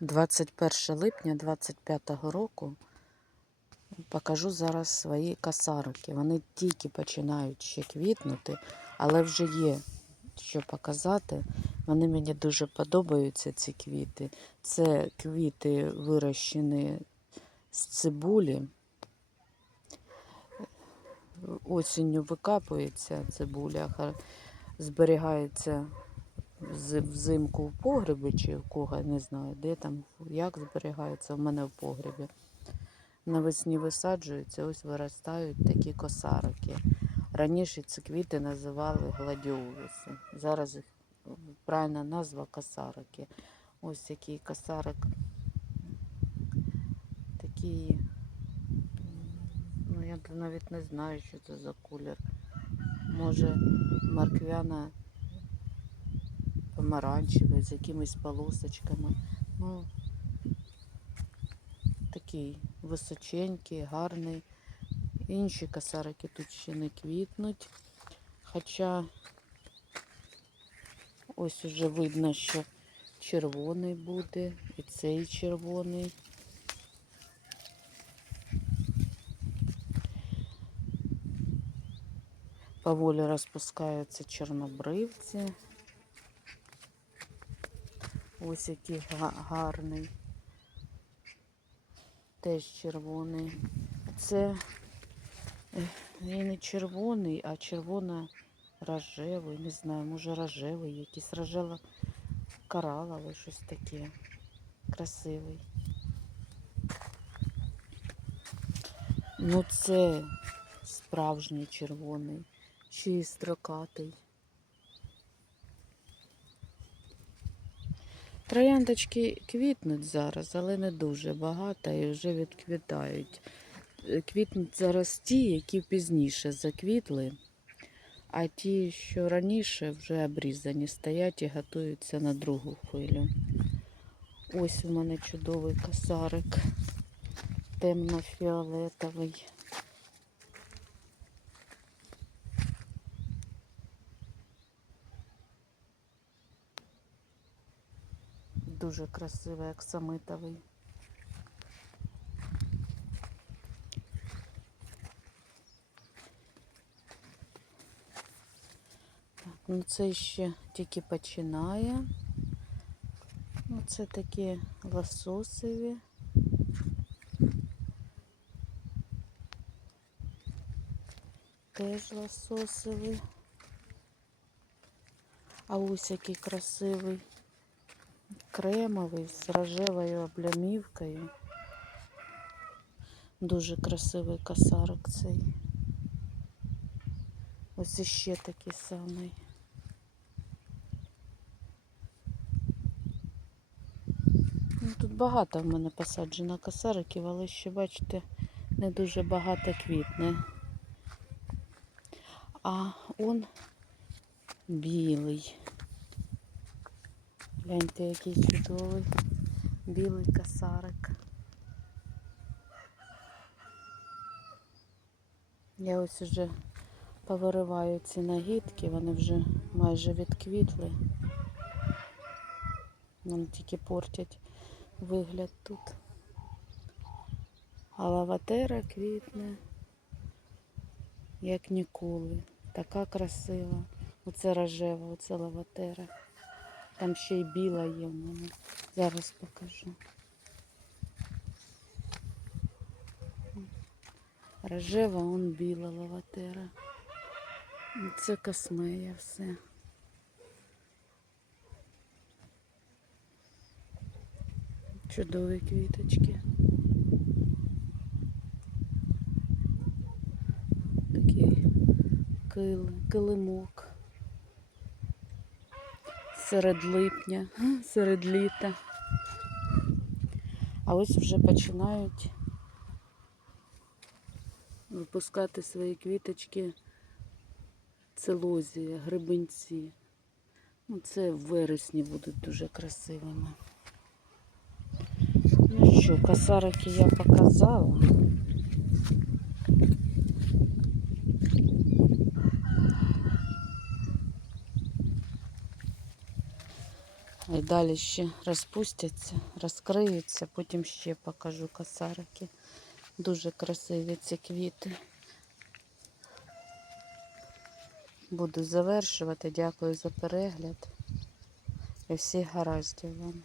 21 липня 25 року покажу зараз свої касарики. Вони тільки починають ще квітнути, але вже є що показати. Вони мені дуже подобаються, ці квіти. Це квіти вирощені з цибулі. Осінню викапується цибуля, зберігається взимку в погребі чи в кого, я не знаю, де там, як зберігається, в мене в погребі. Навесні висаджуються, ось виростають такі косарики. Раніше ці квіти називали гладіолуси. Зараз їх правильна назва косарики. Ось який косарик. Такі, м, ну я навіть не знаю, що це за колір. Може, морквяна помаранчевий з якимись полосочками. Ну, такий височенький, гарний. Інші косарики тут ще не квітнуть. Хоча ось уже видно, що червоний буде, і цей червоний. Поволі розпускаються чорнобривці. Ось який гарний. Теж червоний. Це е, він не червоний, а червоно-рожевий. Не знаю, може рожевий, якийсь рожево кораловий, щось таке. Красивий. Ну це справжній червоний, ще й строкатий. Трояндочки квітнуть зараз, але не дуже багато і вже відквітають. Е, Квітнуть зараз ті, які пізніше заквітли, а ті, що раніше вже обрізані, стоять і готуються на другу хвилю. Ось у мене чудовий косарик, темно-фіолетовий. Дуже красивий, аксамитовий. Так, ну це ще тільки починає. Ну, це такі лососові. Теж лососові. А ось який красивий кремовий з рожевою облямівкою. Дуже красивий косарик цей. Ось іще такий самий. Ну, тут багато в мене посаджено косариків, але ще, бачите, не дуже багато квітне. А он білий. Гляньте, який чудовий білий косарик. Я ось уже повириваю ці нагідки, вони вже майже відквітли. Вони тільки портять вигляд тут. А лаватера квітне, як ніколи. Така красива. Оце рожева, оце лаватера. Там ще й біла є в мене. Зараз покажу. Рожева, он біла лаватера. Це космея все. Чудові квіточки. Такий кил, килимок. Серед липня, серед літа. А ось вже починають випускати свої квіточки целозія, грибинці. Ну, це в вересні будуть дуже красивими. Ну що, косарики я показала. Йду далі ще розпустяться, розкриються, потім ще покажу косарики. Дуже красиві ці квіти. Буду завершувати. Дякую за перегляд. І всіх гараздів вам.